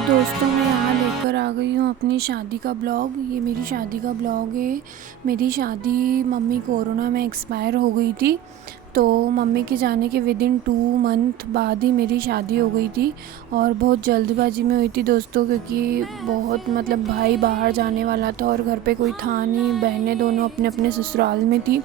तो दोस्तों मैं यहाँ लेकर आ गई हूँ अपनी शादी का ब्लॉग। ये मेरी शादी का ब्लॉग है। मेरी शादी मम्मी कोरोना में एक्सपायर हो गई थी, तो मम्मी के जाने के विदिन 2 मंथ बाद ही मेरी शादी हो गई थी। और बहुत जल्दबाजी में हुई थी दोस्तों, क्योंकि बहुत भाई बाहर जाने वाला था और घर पे कोई था नहीं। बहनें दोनों अपने अपने ससुराल में थी,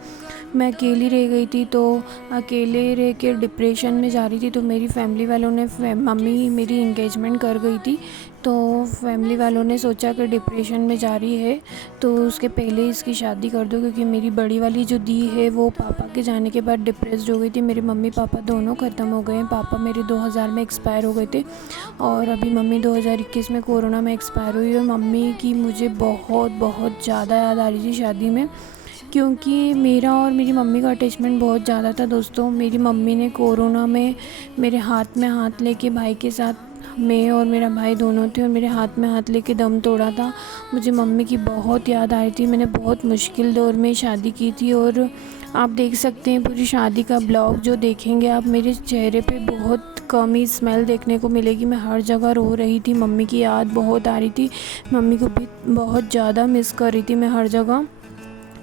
मैं अकेली रह गई थी। तो अकेले रह के डिप्रेशन में जा रही थी। तो मेरी फैमिली वालों ने मम्मी मेरी इंगेजमेंट कर गई थी, तो फैमिली वालों ने सोचा कि डिप्रेशन में जा रही है तो उसके पहले इसकी शादी कर दो, क्योंकि मेरी बड़ी वाली जो दी है वो पापा के जाने के बाद डिप्रेस्ड हो गई थी। मेरे मम्मी पापा दोनों ख़त्म हो गए हैं। पापा मेरे 2000 में एक्सपायर हो गए थे और अभी मम्मी 2021 में कोरोना में एक्सपायर हुई। और मम्मी की मुझे बहुत बहुत ज़्यादा याद आ रही थी शादी में, क्योंकि मेरा और मेरी मम्मी का अटैचमेंट बहुत ज़्यादा था दोस्तों। मेरी मम्मी ने कोरोना में मेरे हाथ में हाथ लेके, भाई के साथ मैं और मेरा भाई दोनों थे, और मेरे हाथ में हाथ लेके दम तोड़ा था। मुझे मम्मी की बहुत याद आई थी। मैंने बहुत मुश्किल दौर में शादी की थी, और आप देख सकते हैं पूरी शादी का ब्लॉग जो देखेंगे आप, मेरे चेहरे पे बहुत कम ही स्मेल देखने को मिलेगी। मैं हर जगह रो रही थी, मम्मी की याद बहुत आ रही थी। मम्मी को भी बहुत ज़्यादा मिस कर रही थी मैं हर जगह,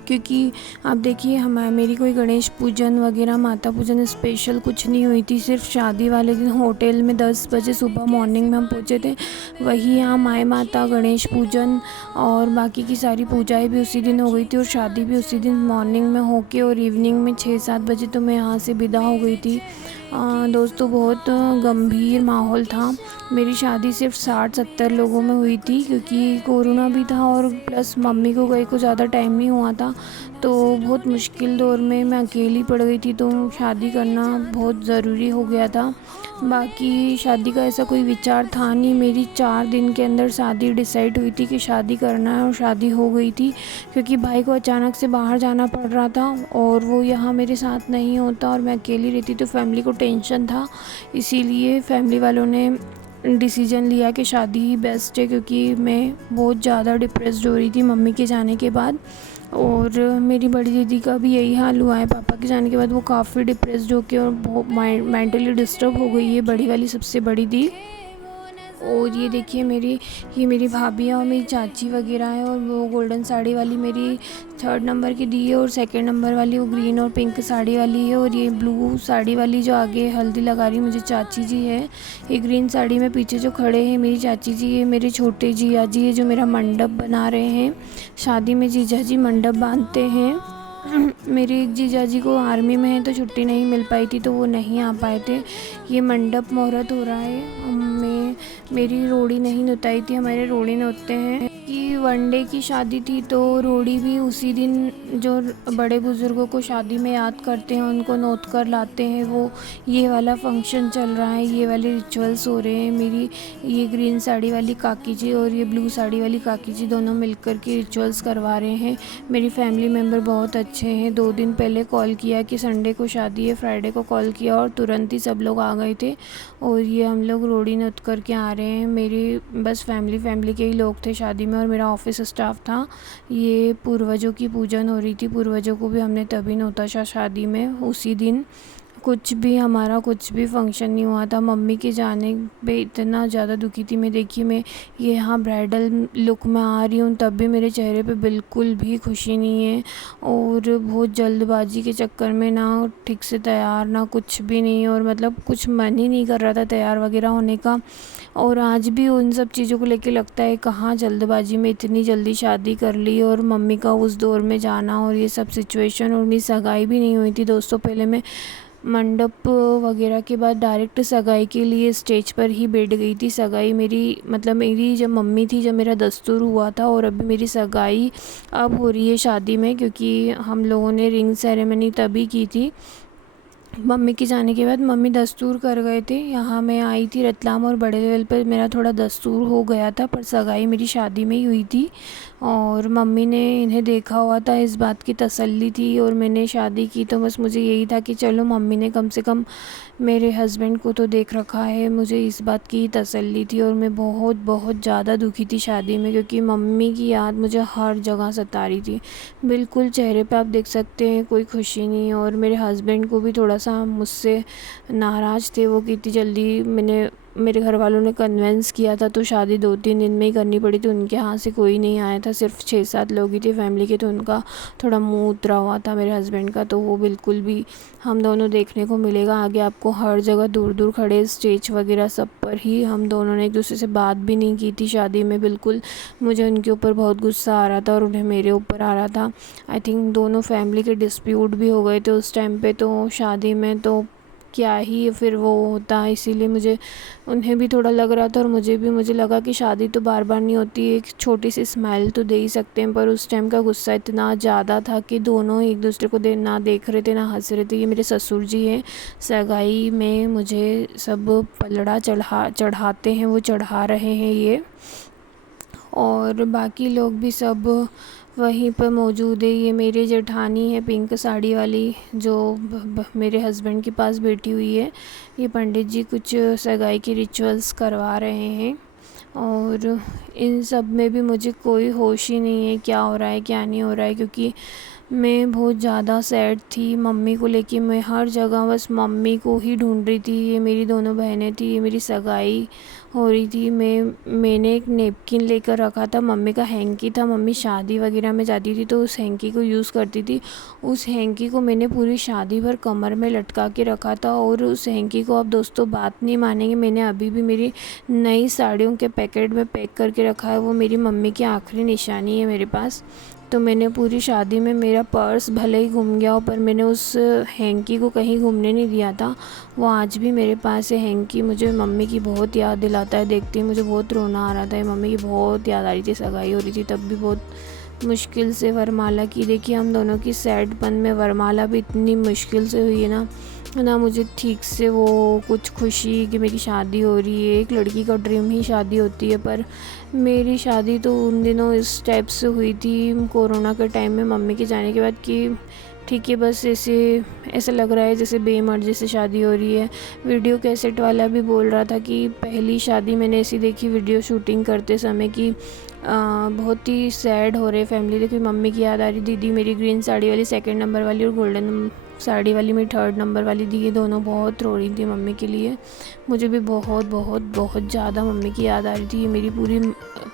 क्योंकि आप देखिए मेरी कोई गणेश पूजन वगैरह, माता पूजन स्पेशल कुछ नहीं हुई थी। सिर्फ शादी वाले दिन होटल में 10 बजे सुबह मॉर्निंग में हम पहुँचे थे। वही यहाँ माई माता, गणेश पूजन और बाकी की सारी पूजाएं भी उसी दिन हो गई थी, और शादी भी उसी दिन मॉर्निंग में होके और इवनिंग में 6-7 बजे तो मैं यहाँ से विदा हो गई थी। दोस्तों बहुत गंभीर माहौल था। मेरी शादी सिर्फ 60-70 लोगों में हुई थी, क्योंकि कोरोना भी था और प्लस मम्मी को गए को ज़्यादा टाइम नहीं हुआ था। तो बहुत मुश्किल दौर में मैं अकेली पड़ गई थी, तो शादी करना बहुत ज़रूरी हो गया था। बाकी शादी का ऐसा कोई विचार था नहीं। मेरी 4 दिन के अंदर शादी डिसाइड हुई थी कि शादी करना है, और शादी हो गई थी। क्योंकि भाई को अचानक से बाहर जाना पड़ रहा था और वो यहाँ मेरे साथ नहीं होता और मैं अकेली रहती, तो फैमिली को टेंशन था। इसीलिए फैमिली वालों ने डिसीजन लिया कि शादी ही बेस्ट है, क्योंकि मैं बहुत ज़्यादा डिप्रेस्ड हो रही थी मम्मी के जाने के बाद। और मेरी बड़ी दीदी का भी यही हाल हुआ है। पापा के जाने के बाद वो काफ़ी डिप्रेस्ड होके और बहुत मेंटली डिस्टर्ब हो गई है, बड़ी वाली सबसे बड़ी दी। और ये मेरी भाभी है और मेरी चाची वगैरह है। और वो गोल्डन साड़ी वाली मेरी 3rd नंबर की दी है, और 2nd नंबर वाली वो ग्रीन और पिंक साड़ी वाली है। और ये ब्लू साड़ी वाली जो आगे हल्दी लगा रही मुझे चाची जी है। ये ग्रीन साड़ी में पीछे जो खड़े हैं मेरी चाची जी है। मेरे छोटे जीजा जी है जो मेरा मंडप बना रहे हैं। शादी में जीजा जी मंडप बांधते हैं। मेरे एक जीजा जी को आर्मी में है, तो छुट्टी नहीं मिल पाई थी, तो वो नहीं आ पाए थे। ये मंडप मुहूर्त हो रहा है। मेरी रोड़ी नहीं नोताई थी, हमारे रोड़ी नोतते हैं। कि 1 डे की शादी थी, तो रोड़ी भी उसी दिन जो बड़े बुज़ुर्गों को शादी में याद करते हैं उनको नोत कर लाते हैं, वो ये वाला फंक्शन चल रहा है, ये वाले रिचुअल्स हो रहे हैं। मेरी ये ग्रीन साड़ी वाली काकी जी और ये ब्लू साड़ी वाली काकी जी दोनों मिलकर के रिचुअल्स करवा रहे हैं। मेरी फैमिली मेम्बर बहुत अच्छे हैं। 2 दिन पहले कॉल किया कि संडे को शादी है, फ्राइडे को कॉल किया और तुरंत ही सब लोग आ गए थे। और ये हम लोग रोड़ी नोत करके आ रहे हैं। मेरी बस फैमिली के ही लोग थे शादी में, और मेरा ऑफिस स्टाफ था। ये पूर्वजों की पूजन हो रही थी, पूर्वजों को भी हमने तभी नोता था शादी में उसी दिन। हमारा कुछ भी फंक्शन नहीं हुआ था। मम्मी के जाने पे इतना ज़्यादा दुखी थी मैं। देखिए मैं ये यहाँ ब्राइडल लुक में आ रही हूँ, तब भी मेरे चेहरे पे बिल्कुल भी खुशी नहीं है। और बहुत जल्दबाजी के चक्कर में ना ठीक से तैयार, ना कुछ भी नहीं, और कुछ मन ही नहीं कर रहा था तैयार वगैरह होने का। और आज भी उन सब चीज़ों को लेके लगता है कहाँ जल्दबाजी में इतनी जल्दी शादी कर ली, और मम्मी का उस दौर में जाना और ये सब सिचुएशन। और मेरी सगाई भी नहीं हुई थी दोस्तों। पहले मैं मंडप वगैरह के बाद डायरेक्ट सगाई के लिए स्टेज पर ही बैठ गई थी। सगाई मेरी जब मम्मी थी, जब मेरा दस्तूर हुआ था, और अभी मेरी सगाई अब हो रही है शादी में, क्योंकि हम लोगों ने रिंग सेरेमनी तभी की थी मम्मी के जाने के बाद। मम्मी दस्तूर कर गए थे। यहाँ मैं आई थी रतलाम, और बड़े लेवल पर मेरा थोड़ा दस्तूर हो गया था, पर सगाई मेरी शादी में ही हुई थी। और मम्मी ने इन्हें देखा हुआ था, इस बात की तसल्ली थी। और मैंने शादी की तो बस मुझे यही था कि चलो मम्मी ने कम से कम मेरे हस्बैंड को तो देख रखा है, मुझे इस बात की तसल्ली थी। और मैं बहुत बहुत ज़्यादा दुखी थी शादी में, क्योंकि मम्मी की याद मुझे हर जगह सता रही थी। बिल्कुल चेहरे पे आप देख सकते हैं कोई खुशी नहीं। और मेरे हस्बैंड को भी थोड़ा सा मुझसे नाराज़ थे वो कि इतनी जल्दी मैंने मेरे घर वालों ने कन्विंस किया था, तो शादी 2-3 दिन में ही करनी पड़ी थी। उनके यहाँ से कोई नहीं आया था, सिर्फ 6-7 लोग ही थे फैमिली के, तो उनका थोड़ा मुँह उतरा हुआ था मेरे हस्बैंड का, तो वो बिल्कुल भी हम दोनों देखने को मिलेगा आगे आपको हर जगह, दूर दूर खड़े स्टेज वगैरह सब पर ही। हम दोनों ने एक दूसरे से बात भी नहीं की थी शादी में बिल्कुल। मुझे उनके ऊपर बहुत गुस्सा आ रहा था और उन्हें मेरे ऊपर आ रहा था। आई थिंक दोनों फैमिली के डिस्प्यूट भी हो गए थे उस टाइम पे, तो शादी में तो क्या ही फिर वो होता, इसीलिए मुझे उन्हें भी थोड़ा लग रहा था और मुझे लगा कि शादी तो बार बार नहीं होती, एक छोटी सी स्माइल तो दे ही सकते हैं। पर उस टाइम का गुस्सा इतना ज़्यादा था कि दोनों एक दूसरे को ना देख रहे थे ना हंस रहे थे। ये मेरे ससुर जी हैं, सगाई में मुझे सब पलड़ा चढ़ाते हैं, वो चढ़ा रहे हैं ये, और बाकी लोग भी सब वहीं पर मौजूद है। ये मेरी जेठानी है पिंक साड़ी वाली, जो मेरे हस्बैंड के पास बैठी हुई है। ये पंडित जी कुछ सगाई के रिचुअल्स करवा रहे हैं, और इन सब में भी मुझे कोई होश ही नहीं है क्या हो रहा है क्या नहीं हो रहा है, क्योंकि मैं बहुत ज़्यादा सैड थी मम्मी को लेके। मैं हर जगह बस मम्मी को ही ढूंढ रही थी। ये मेरी दोनों बहनें थी, ये मेरी सगाई हो रही थी। मैंने एक नेपकिन लेकर रखा था, मम्मी का हैंकी था। मम्मी शादी वगैरह में जाती थी तो उस हैंकी को यूज़ करती थी। उस हैंकी को मैंने पूरी शादी भर कमर में लटका के रखा था, और उस हैंकी को, अब दोस्तों बात नहीं मानेंगे, मैंने अभी भी मेरी नई साड़ियों के पैकेट में पैक करके रखा है। वो मेरी मम्मी की आखिरी निशानी है मेरे पास। तो मैंने पूरी शादी में, मेरा पर्स भले ही गुम गया हो पर मैंने उस हैंकी को कहीं घूमने नहीं दिया था। वो आज भी मेरे पास है हैंकी। मुझे मम्मी की बहुत याद दिलाता है, देखते ही मुझे बहुत रोना आ रहा था। मम्मी की बहुत याद आ रही थी, सगाई हो रही थी तब भी बहुत मुश्किल से वरमाला की। देखिए हम दोनों की सैडपन में वरमाला भी इतनी मुश्किल से हुई है ना मुझे ठीक से वो कुछ खुशी कि मेरी शादी हो रही है। एक लड़की का ड्रीम ही शादी होती है, पर मेरी शादी तो उन दिनों इस टाइप से हुई थी कोरोना के टाइम में मम्मी के जाने के बाद, कि ठीक है बस ऐसा लग रहा है जैसे बेमर्जी से शादी हो रही है। वीडियो कैसेट वाला भी बोल रहा था कि पहली शादी मैंने ऐसी देखी वीडियो शूटिंग करते समय कि बहुत ही सैड हो रहे फैमिली। देखिए मम्मी की याद आ रही, दीदी मेरी ग्रीन साड़ी वाली 2nd नंबर वाली और गोल्डन साड़ी वाली मेरी 3rd नंबर वाली दी, ये दोनों बहुत रो रही थी मम्मी के लिए। मुझे भी बहुत बहुत बहुत ज़्यादा मम्मी की याद आ रही थी। ये मेरी पूरी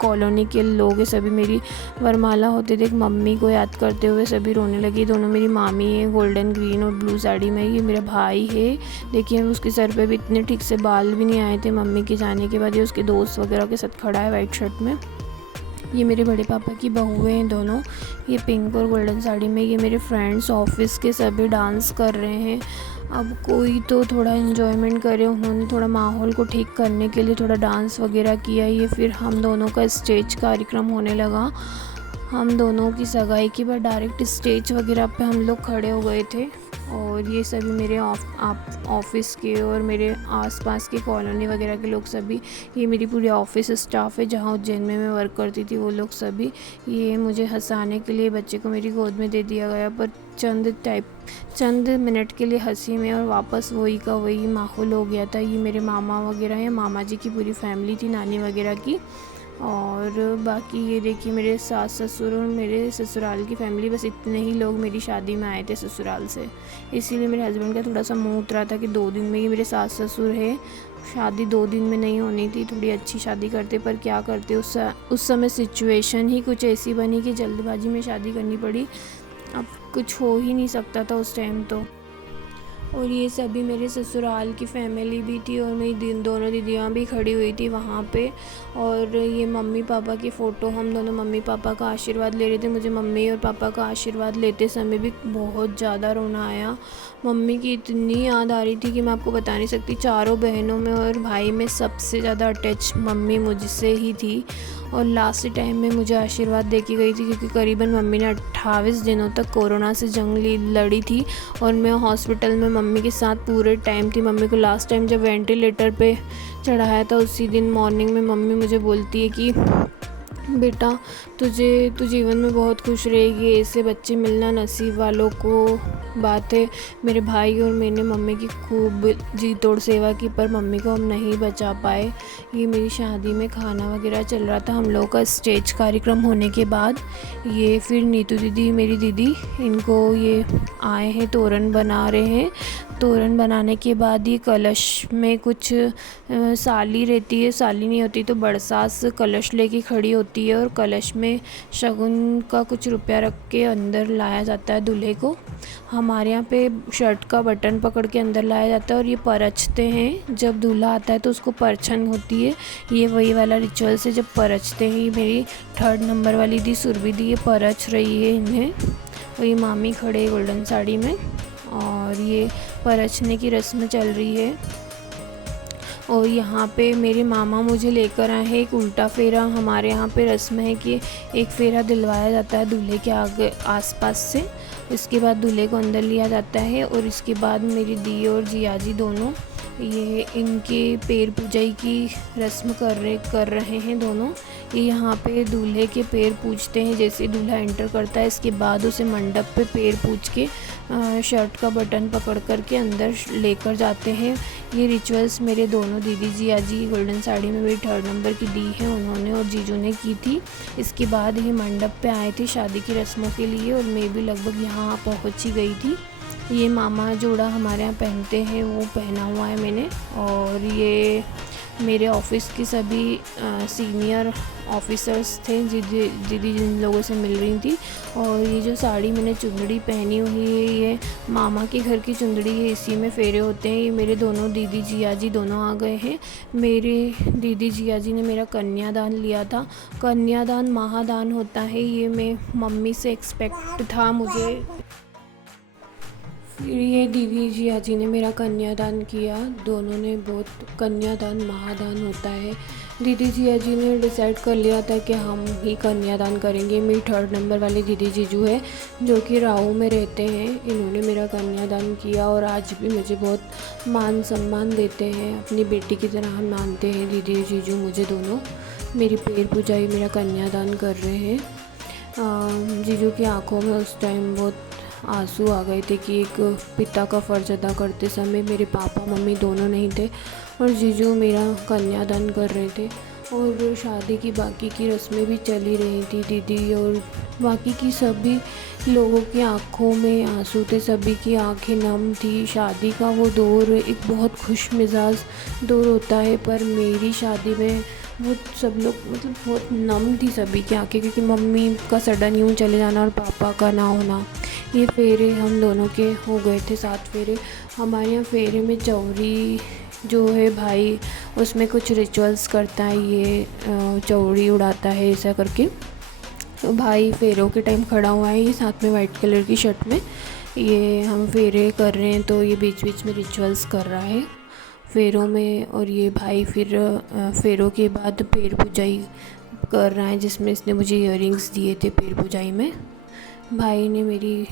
कॉलोनी के लोग हैं, सभी मेरी वरमाला होते थे मम्मी को याद करते हुए सभी रोने लगी। दोनों मेरी मामी है, गोल्डन ग्रीन और ब्लू साड़ी में। ये मेरा भाई है, देखिए उसके सर पे भी इतने ठीक से बाल भी नहीं आए थे मम्मी के जाने के बाद। ये उसके दोस्त वगैरह के साथ खड़ा है वाइट शर्ट में। ये मेरे बड़े पापा की बहुएं हैं दोनों, ये पिंक और गोल्डन साड़ी में। ये मेरे फ्रेंड्स ऑफिस के सभी डांस कर रहे हैं। अब कोई तो थोड़ा एंजॉयमेंट करे, उन्होंने थोड़ा माहौल को ठीक करने के लिए थोड़ा डांस वगैरह किया। ये फिर हम दोनों का स्टेज कार्यक्रम होने लगा। हम दोनों की सगाई के बाद डायरेक्ट स्टेज वगैरह पे हम लोग खड़े हो गए थे। और ये सभी मेरे ऑफिस के और मेरे आसपास के कॉलोनी वगैरह के लोग सभी, ये मेरी पूरी ऑफिस स्टाफ है जहाँ उज्जैन में मैं वर्क करती थी, वो लोग सभी। ये मुझे हंसाने के लिए बच्चे को मेरी गोद में दे दिया गया, पर चंद मिनट के लिए हंसी में और वापस वही का वही माहौल हो गया था। ये मेरे मामा वगैरह हैं, मामा जी की पूरी फैमिली थी, नानी वगैरह की। और बाकी ये देखिए मेरे सास ससुर और मेरे ससुराल की फैमिली, बस इतने ही लोग मेरी शादी में आए थे ससुराल से। इसीलिए मेरे हस्बैंड का थोड़ा सा मुँह उतरा था कि 2 दिन में, ये मेरे सास ससुर है, शादी 2 दिन में नहीं होनी थी, थोड़ी अच्छी शादी करते, पर क्या करते उस समय सिचुएशन ही कुछ ऐसी बनी कि जल्दबाजी में शादी करनी पड़ी। अब कुछ हो ही नहीं सकता था उस टाइम तो। और ये सभी मेरे ससुराल की फैमिली भी थी, और मेरी दोनों दीदियाँ भी खड़ी हुई थी वहाँ पे। और ये मम्मी पापा की फ़ोटो, हम दोनों मम्मी पापा का आशीर्वाद ले रहे थे। मुझे मम्मी और पापा का आशीर्वाद लेते समय भी बहुत ज़्यादा रोना आया। मम्मी की इतनी याद आ रही थी कि मैं आपको बता नहीं सकती। चारों बहनों में और भाई में सबसे ज़्यादा अटैच मम्मी मुझसे ही थी, और लास्ट टाइम में मुझे आशीर्वाद दे के गई थी, क्योंकि करीबन मम्मी ने 28 दिनों तक कोरोना से जंग लड़ी थी, और मैं हॉस्पिटल में मम्मी के साथ पूरे टाइम थी। मम्मी को लास्ट टाइम जब वेंटिलेटर पे चढ़ाया था, उसी दिन मॉर्निंग में मम्मी मुझे बोलती है कि बेटा तू जीवन में बहुत खुश रहेगी, ऐसे बच्चे मिलना नसीब वालों को बात है। मेरे भाई और मैंने मम्मी की खूब जी तोड़ सेवा की, पर मम्मी को हम नहीं बचा पाए। ये मेरी शादी में खाना वगैरह चल रहा था हम लोगों का स्टेज कार्यक्रम होने के बाद। ये फिर नीतू दीदी, मेरी दीदी, इनको ये आए हैं, तोरण बना रहे हैं। तोरण बनाने के बाद ये कलश में कुछ साली रहती है, साली नहीं होती तो बरसास कलश लेके खड़ी होती है और कलश में शगुन का कुछ रुपया रख के अंदर लाया जाता है दूल्हे को। हमारे यहाँ पे शर्ट का बटन पकड़ के अंदर लाया जाता है और ये परछते हैं। जब दूल्हा आता है तो उसको परछन होती है। ये वही वाला रिचुअल्स है जब परछते हैं। ये मेरी 3rd नंबर वाली दी सुरभि दी, ये परछ रही है इन्हें। और ये मामी खड़े गोल्डन साड़ी में और ये परछने की रस्म चल रही है। और यहाँ पे मेरे मामा मुझे लेकर आए हैं एक उल्टा फेरा। हमारे यहाँ पे रस्म है कि एक फेरा दिलवाया जाता है दूल्हे के आगे आसपास से, इसके बाद दूल्हे को अंदर लिया जाता है। और इसके बाद मेरी दी और जियाजी दोनों ये इनके पैर पूजाई की रस्म कर रहे हैं दोनों। ये यहाँ पे दूल्हे के पैर पूजते हैं जैसे दूल्हा एंटर करता है। इसके बाद उसे मंडप पे पैर पूज के शर्ट का बटन पकड़ कर के अंदर लेकर जाते हैं। ये रिचुअल्स मेरे दोनों दीदी जियाजी गोल्डन साड़ी में मेरी 3rd नंबर की दी है उन्होंने और जीजू ने की थी। इसके बाद ये मंडप पे आए थे शादी की रस्मों के लिए और मैं भी लगभग यहाँ पहुँच ही गई थी। ये मामा जोड़ा हमारे यहाँ पहनते हैं वो पहना हुआ है मैंने। और ये मेरे ऑफिस की सभी सीनियर ऑफिसर्स थे दीदी जिन लोगों से मिल रही थी। और ये जो साड़ी मैंने चुंदड़ी पहनी हुई है ये मामा के घर की चुंदड़ी है, इसी में फेरे होते हैं। ये मेरे दोनों दीदी जियाजी दोनों आ गए हैं। मेरे दीदी जियाजी ने मेरा कन्यादान लिया था। कन्यादान महादान होता है, ये मैं मम्मी से एक्सपेक्ट था मुझे। फिर ये दीदी जियाजी ने मेरा कन्यादान किया। दोनों ने बहुत कन्यादान महादान होता है। दीदी जियाजी ने डिसाइड कर लिया था कि हम ही कन्यादान करेंगे। मेरी 3rd नंबर वाली दीदी जीजू है जो कि राहू में रहते हैं, इन्होंने मेरा कन्यादान किया और आज भी मुझे बहुत मान सम्मान देते हैं, अपनी बेटी की तरह मानते हैं दीदी जीजू मुझे दोनों। मेरी पैर पूजाई मेरा कन्यादान कर रहे हैं। जीजू की आंखों में उस टाइम बहुत आंसू आ गए थे कि एक पिता का फ़र्ज़ अदा करते समय मेरे पापा मम्मी दोनों नहीं थे और जीजू मेरा कन्यादान कर रहे थे। और शादी की बाकी की रस्में भी चली रही थी। दीदी और बाकी की सभी लोगों की आंखों में आंसू थे, सभी की आंखें नम थी। शादी का वो दौर एक बहुत खुश मिजाज दौर होता है, पर मेरी शादी में वो सब लोग मतलब बहुत नम थी सभी की आंखें, क्योंकि मम्मी का सडन यूँ चले जाना और पापा का ना होना। ये फेरे हम दोनों के हो गए थे 7 फेरे। हमारे यहाँ फेरे में चौरी जो है भाई उसमें कुछ रिचुअल्स करता है, ये चौड़ी उड़ाता है ऐसा करके। तो भाई फेरों के टाइम खड़ा हुआ है ये साथ में वाइट कलर की शर्ट में। ये हम फेरे कर रहे हैं तो ये बीच बीच में रिचुअल्स कर रहा है फेरों में। और ये भाई फिर फेरों के बाद पैर पूजाई कर रहा है जिसमें इसने मुझे ईयररिंग्स दिए थे पैर पूजाई में। भाई ने मेरी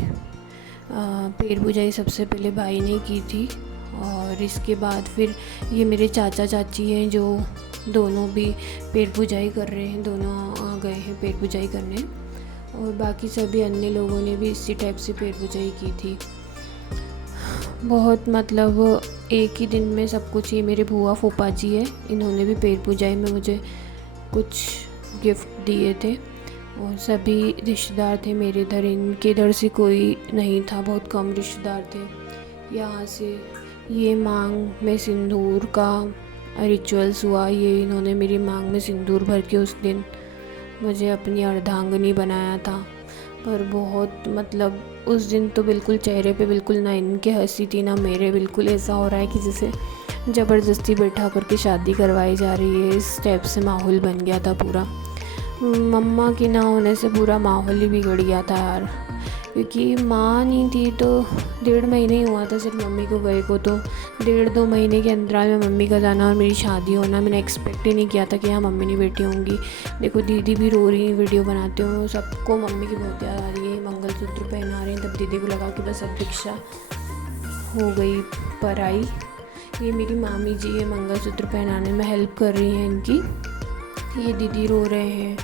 पैर पूजाई सबसे पहले भाई ने की थी। और इसके बाद फिर ये मेरे चाचा चाची हैं जो दोनों भी पैर पूजाई कर रहे हैं, दोनों आ गए हैं पैर पूजाई करने। और बाकी सभी अन्य लोगों ने भी इसी टाइप से पैर पूजाई की थी। बहुत मतलब एक ही दिन में सब कुछ। ये मेरे बुआ फूफा जी है, इन्होंने भी पैर पूजाई में मुझे कुछ गिफ्ट दिए थे। और सभी रिश्तेदार थे मेरे इधर, इनके इधर से कोई नहीं था, बहुत कम रिश्तेदार थे। यहाँ से ये मांग में सिंदूर का रिचुअल्स हुआ। ये इन्होंने मेरी मांग में सिंदूर भर के उस दिन मुझे अपनी अर्धांगिनी बनाया था। पर बहुत मतलब उस दिन तो बिल्कुल चेहरे पे बिल्कुल ना इनके हंसी थी ना मेरे। बिल्कुल ऐसा हो रहा है कि जैसे ज़बरदस्ती बैठा करके शादी करवाई जा रही है, इस टाइप से माहौल बन गया था पूरा। मम्मा के ना होने से पूरा माहौल ही बिगड़ गया था यार, क्योंकि माँ नहीं थी तो 1.5 महीने ही हुआ था सिर्फ मम्मी को गए को। तो 1.5-2 महीने के अंतराल में मम्मी का जाना और मेरी शादी होना, मैंने एक्सपेक्ट ही नहीं किया था कि हाँ मम्मी नहीं बैठी होंगी। देखो दीदी भी रो रही हैं, वीडियो बनाते हो, सबको मम्मी की बहुत याद आ रही है। मंगलसूत्र पहना रहे हैं तब दीदी को लगा कि बस अब दीक्षा हो गई पराई। ये मेरी मामी जी है, मंगलसूत्र पहनाने में हेल्प कर रही हैं इनकी। ये दीदी रो रहे हैं,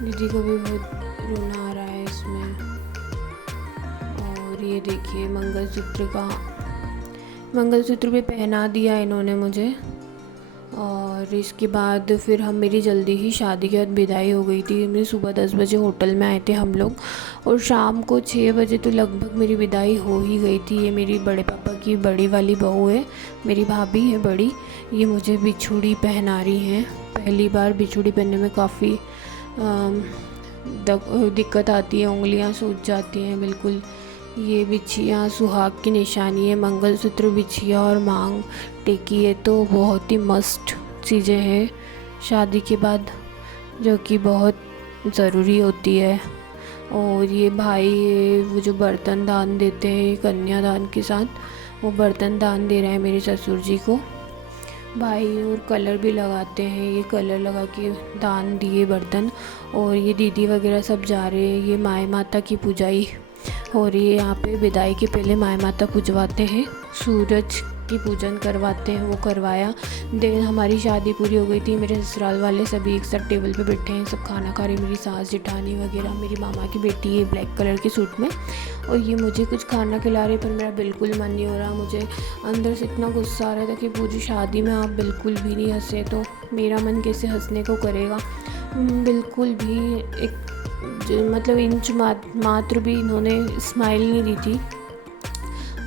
दीदी को भी बहुत रोना आ रहा है इसमें। और ये देखिए मंगलसूत्र भी पहना दिया इन्होंने मुझे। और इसके बाद फिर हम मेरी जल्दी ही शादी के बाद विदाई हो गई थी। मेरी सुबह 10 बजे होटल में आए थे हम लोग और शाम को 6 बजे तो लगभग मेरी विदाई हो ही गई थी। ये मेरी बड़े पापा की बड़ी वाली बहू है, मेरी भाभी है बड़ी। ये मुझे बिछुड़ी पहना रही हैं। पहली बार बिछुड़ी पहनने में काफ़ी दिक्कत आती है, उंगलियां सूज जाती हैं बिल्कुल। ये बिछिया सुहाग की निशानी है, मंगलसूत्र, बिछिया और मांग टिकी है, तो बहुत ही मस्त चीज़ें हैं शादी के बाद, जो कि बहुत ज़रूरी होती है। और ये भाई वो जो बर्तन दान देते हैं कन्यादान के साथ, वो बर्तन दान दे रहे हैं मेरे ससुर जी को भाई। और कलर भी लगाते हैं, ये कलर लगा के दान दिए बर्तन। और ये दीदी वगैरह सब जा रहे हैं। ये माई माता की पूजाई हो रही है यहाँ पे। विदाई के पहले माई माता पूजवाते हैं, सूरज की पूजन करवाते हैं, वो करवाया। देन हमारी शादी पूरी हो गई थी। मेरे ससुराल वाले सभी एक साथ टेबल पे बैठे हैं, सब खाना खा रहे। मेरी सास जेठानी वगैरह, मेरी मामा की बेटी है ब्लैक कलर के सूट में, और ये मुझे कुछ खाना खिला रही, पर मेरा बिल्कुल मन नहीं हो रहा। मुझे अंदर से इतना गुस्सा आ रहा था कि पूरी शादी में आप बिल्कुल भी नहीं हंसे, तो मेरा मन कैसे हंसने को करेगा। बिल्कुल भी एक मतलब इंच मात्र भी इन्होंने स्माइल नहीं दी थी।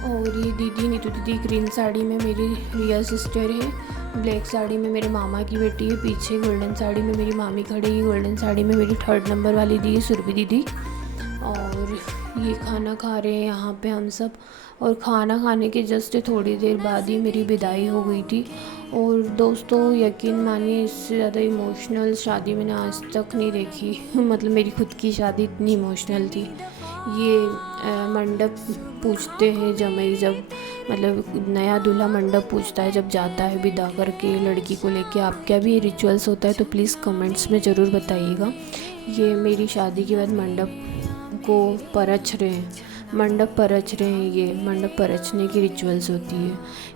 और ये दीदी नीतू दीदी ग्रीन साड़ी में मेरी रियल सिस्टर है, ब्लैक साड़ी में मेरे मामा की बेटी है, पीछे गोल्डन साड़ी में मेरी मामी खड़ी है, गोल्डन साड़ी में मेरी 3rd नंबर वाली दी है सुरभि दीदी। और ये खाना खा रहे हैं यहाँ पे हम सब। और खाना खाने के जस्ट थोड़ी देर बाद ही मेरी विदाई हो गई थी। और दोस्तों यकीन मानिए, इससे ज़्यादा इमोशनल शादी मैंने आज तक नहीं देखी। मतलब मेरी खुद की शादी इतनी इमोशनल थी। ये मंडप पूजते हैं जमाई, जब मतलब नया दूल्हा मंडप पूजता है जब जाता है विदा करके लड़की को लेके। आपके यहाँ भी ये रिचुअल्स होता है तो प्लीज़ कमेंट्स में ज़रूर बताइएगा। ये मेरी शादी के बाद मंडप को परछ रहे हैं, मंडप परछ रहे हैं। ये मंडप परछने की रिचुअल्स होती है,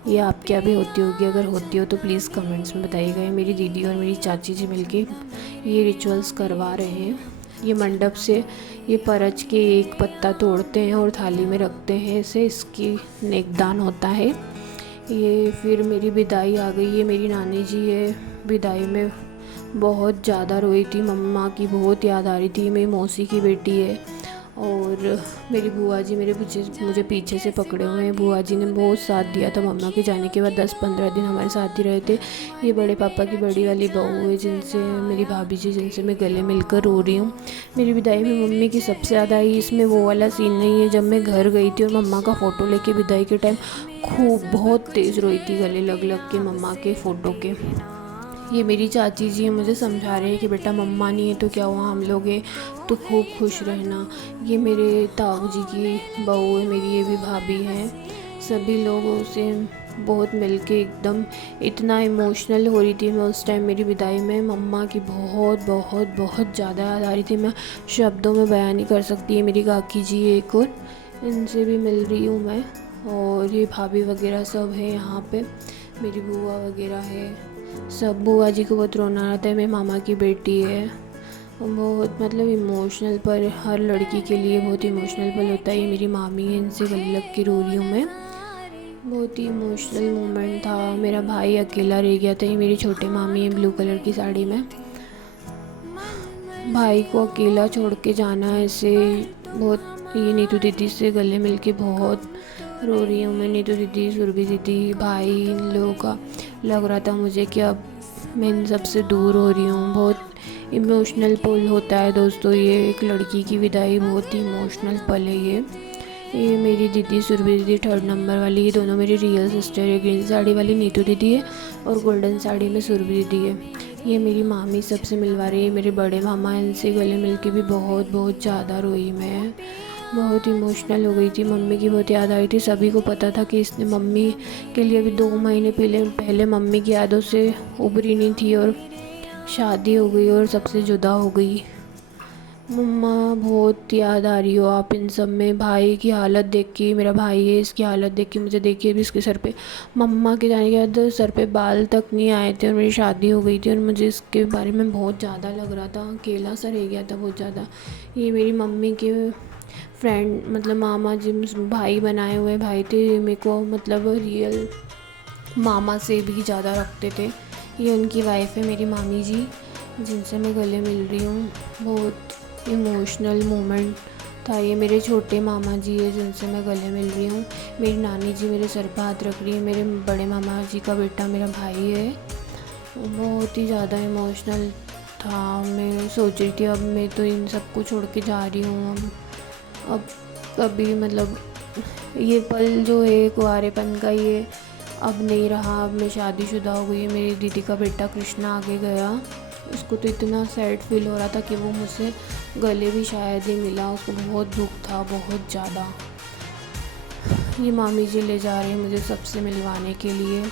ये आपके यहाँ भी होती होगी। अगर होती हो तो प्लीज़ कमेंट्स में बताइएगा। ये मेरी दीदी और मेरी चाची जी मिलके ये रिचुअल्स करवा रहे हैं। ये मंडप से ये परछ के एक पत्ता तोड़ते हैं और थाली में रखते हैं, ऐसे इसकी नेकदान होता है। ये फिर मेरी विदाई आ गई। ये मेरी नानी जी है। विदाई में बहुत ज़्यादा रोई थी, मम्मा की बहुत याद आ रही थी। मेरी मौसी की बेटी है। और मेरी बुआ जी मुझे पीछे से पकड़े हुए हैं। बुआ जी ने बहुत साथ दिया था मम्मा के जाने के बाद, 10-15 दिन हमारे साथ ही रहे थे। ये बड़े पापा की बड़ी वाली बहू है, जिनसे मेरी भाभी जी, जिनसे मैं गले मिलकर रो रही हूँ। मेरी विदाई में मम्मी की सबसे ज़्यादा आई। इसमें वो वाला सीन नहीं है जब मैं घर गई थी और मम्मा का फ़ोटो लेके विदाई के टाइम खूब बहुत तेज़ रोई थी, गले लग लग के मम्मा के फ़ोटो के। ये मेरी चाची जी हैं, मुझे समझा रहे हैं कि बेटा मम्मा नहीं है तो क्या हुआ, हम लोग हैं तो खूब खुश रहना। ये मेरे ताऊ जी की बहू है मेरी, ये भी भाभी हैं। सभी लोगों से बहुत मिलके एकदम इतना इमोशनल हो रही थी मैं उस टाइम मेरी विदाई में। मम्मा की बहुत बहुत बहुत ज़्यादा याद आ रही थी, मैं शब्दों में बयान नहीं कर सकती। है मेरी काकी जी एक और, इनसे भी मिल रही हूँ मैं। और ये भाभी वगैरह सब है यहाँ पे, मेरी बुआ वगैरह है सब। बुआ जी को बहुत रोना आता है, मेरे मामा की बेटी है। बहुत मतलब इमोशनल, पर हर लड़की के लिए बहुत इमोशनल पल होता है। ये मेरी मामी है, इनसे गले लग के रो रही हूँ मैं। बहुत ही इमोशनल मोमेंट था। मेरा भाई अकेला रह गया था। ये मेरी छोटे मामी है ब्लू कलर की साड़ी में। भाई को अकेला छोड़ के जाना ऐसे बहुत। ये नीतू दीदी से गले मिल के बहुत रो रही हूँ मैं। नीतू दीदी, सुरभि दीदी, भाई, इन लोगों का लग रहा था मुझे कि अब मैं इन सब से दूर हो रही हूँ। बहुत इमोशनल पल होता है दोस्तों, ये एक लड़की की विदाई बहुत ही इमोशनल पल है ये मेरी दीदी सुरभि दीदी 3rd नंबर वाली, ये दोनों मेरी रियल सिस्टर है। ग्रीन साड़ी वाली नीतू दीदी है और गोल्डन साड़ी में सुरभि दीदी है। ये मेरी मामी सबसे मिलवा रही है, मेरे बड़े मामा, इनसे गले मिल के भी बहुत बहुत ज़्यादा रोई मैं। बहुत इमोशनल हो गई थी। मम्मी की बहुत याद आई थी। सभी को पता था कि इसने मम्मी के लिए अभी 2 महीने पहले मम्मी की यादों से उभरी नहीं थी और शादी हो गई और सबसे जुदा हो गई। मम्मा बहुत याद आ रही हो आप इन सब में। भाई की हालत देख के, मेरा भाई है, इसकी हालत देख के मुझे देखिए अभी इसके सर पे, मम्मा के जाने के बाद सर पे बाल तक नहीं आए थे और मेरी शादी हो गई थी और मुझे इसके बारे में बहुत ज़्यादा लग रहा था, अकेला सा रह गया था बहुत ज़्यादा। ये मेरी मम्मी के फ्रेंड मतलब मामा जी भाई बनाए हुए भाई थे, मेरे को मतलब रियल मामा से भी ज़्यादा रखते थे। ये उनकी वाइफ है मेरी मामी जी, जिनसे मैं गले मिल रही हूँ। बहुत इमोशनल मोमेंट था ये। मेरे छोटे मामा जी है जिनसे मैं गले मिल रही हूँ। मेरी नानी जी मेरे सर पर हाथ रख रही है। मेरे बड़े मामा जी का बेटा मेरा भाई है। बहुत ही ज़्यादा इमोशनल था। मैं सोच रही थी अब मैं तो इन सबको छोड़ के जा रही हूँ। अब कभी मतलब ये पल जो है कुंवारेपन का, ये अब नहीं रहा। अब मैं शादीशुदा हो गई। मेरी दीदी का बेटा कृष्णा आगे गया। उसको तो इतना सैड फील हो रहा था कि वो मुझसे गले भी शायद ही मिला। उसको बहुत दुख था, बहुत ज़्यादा। ये मामी जी ले जा रहे हैं मुझे सबसे मिलवाने के लिए।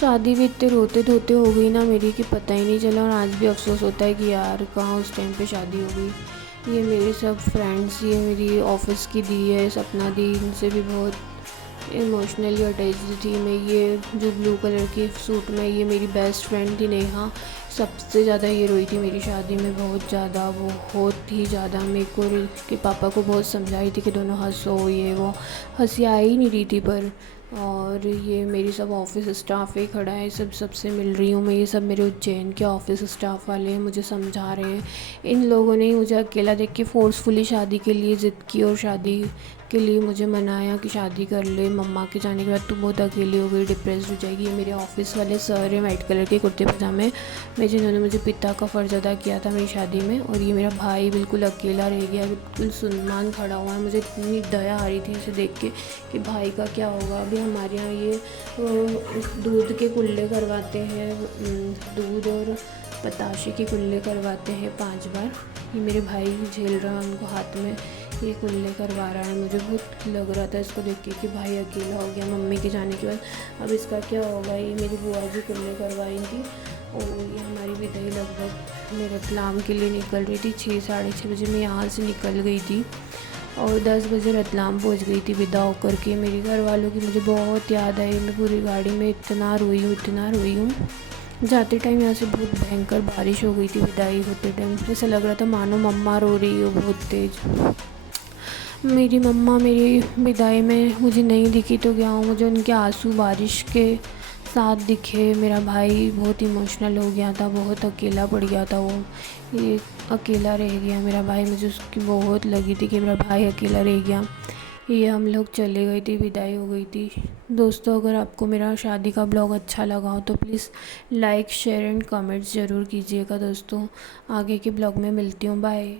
शादी भी इतने रोते धोते हो गई ना मेरी कि पता ही नहीं चला। और आज भी अफसोस होता है कि यार कहाँ उस टाइम पे शादी हो गई। ये मेरे सब फ्रेंड्स, ये मेरी ऑफिस की दी है सपना दी, इनसे भी बहुत इमोशनली अटैच्ड थी मैं। ये जो ब्लू कलर के सूट में, ये मेरी बेस्ट फ्रेंड थी नेहा। सबसे ज़्यादा ये रोई थी मेरी शादी में, बहुत ज़्यादा, बहुत ही ज़्यादा। मेरे को के पापा को बहुत समझाई थी कि दोनों हंसो, ये वो। हंसी आ ही नहीं रही थी पर। और ये मेरी सब ऑफिस स्टाफ ही खड़ा है, सबसे मिल रही हूँ मैं। ये सब मेरे उज्जैन के ऑफिस स्टाफ वाले हैं, मुझे समझा रहे हैं। इन लोगों ने ही मुझे अकेला देख के फोर्सफुली शादी के लिए ज़िद की और शादी के लिए मुझे मनाया कि शादी कर ले। मम्मा के जाने के बाद तू बहुत अकेली हो गई, डिप्रेस्ड हो जाएगी। ये मेरे ऑफिस वाले सर हैं वाइट कलर के कुर्ते पजामे में, जिन्होंने मुझे पिता का फ़र्ज़ अदा किया था मेरी शादी में। और ये मेरा भाई बिल्कुल अकेला रह गया, बिल्कुल सुनसान खड़ा हुआ है। मुझे इतनी दया आ रही थी इसे देख के कि भाई का क्या होगा। अभी हमारे यहाँ ये दूध के कुल्ले करवाते हैं, दूध और बताशे के कुल्ले करवाते हैं 5 बार। ये मेरे भाई झेल रहा है, उनको हाथ में ये कुल्ले करवा रहा है। मुझे बहुत लग रहा था इसको देख के कि भाई अकेला हो गया मम्मी के जाने के बाद, अब इसका क्या होगा। ये मेरी बुआ जी कुल्ले करवाई थी। और ये हमारी विदाई लगभग मैं रतलाम के लिए निकल रही थी। 6 साढ़े 6 बजे मैं यहाँ से निकल गई थी और 10 बजे रतलाम पहुँच गई थी विदा होकर के। मेरे घर वालों की मुझे बहुत याद आई। मैं पूरी गाड़ी में इतना रोई हूँ, इतना रोई हूँ। जाते टाइम यहाँ से बहुत भयंकर बारिश हो गई थी। विदाई होते टाइम ऐसा लग रहा था मानो मम्मा रो रही हो बहुत तेज़। मेरी मम्मा मेरी विदाई में मुझे नहीं दिखी तो क्या हूँ, मुझे उनके आंसू बारिश के साथ दिखे। मेरा भाई बहुत इमोशनल हो गया था, बहुत अकेला पड़ गया था वो। ये अकेला रह गया मेरा भाई, मुझे उसकी बहुत लगी थी कि मेरा भाई अकेला रह गया। ये हम लोग चले गए थे, विदाई हो गई थी। दोस्तों अगर आपको मेरा शादी का ब्लॉग अच्छा लगा हो तो please like share and comments ज़रूर कीजिएगा दोस्तों। आगे के ब्लॉग में मिलती हूँ, बाय।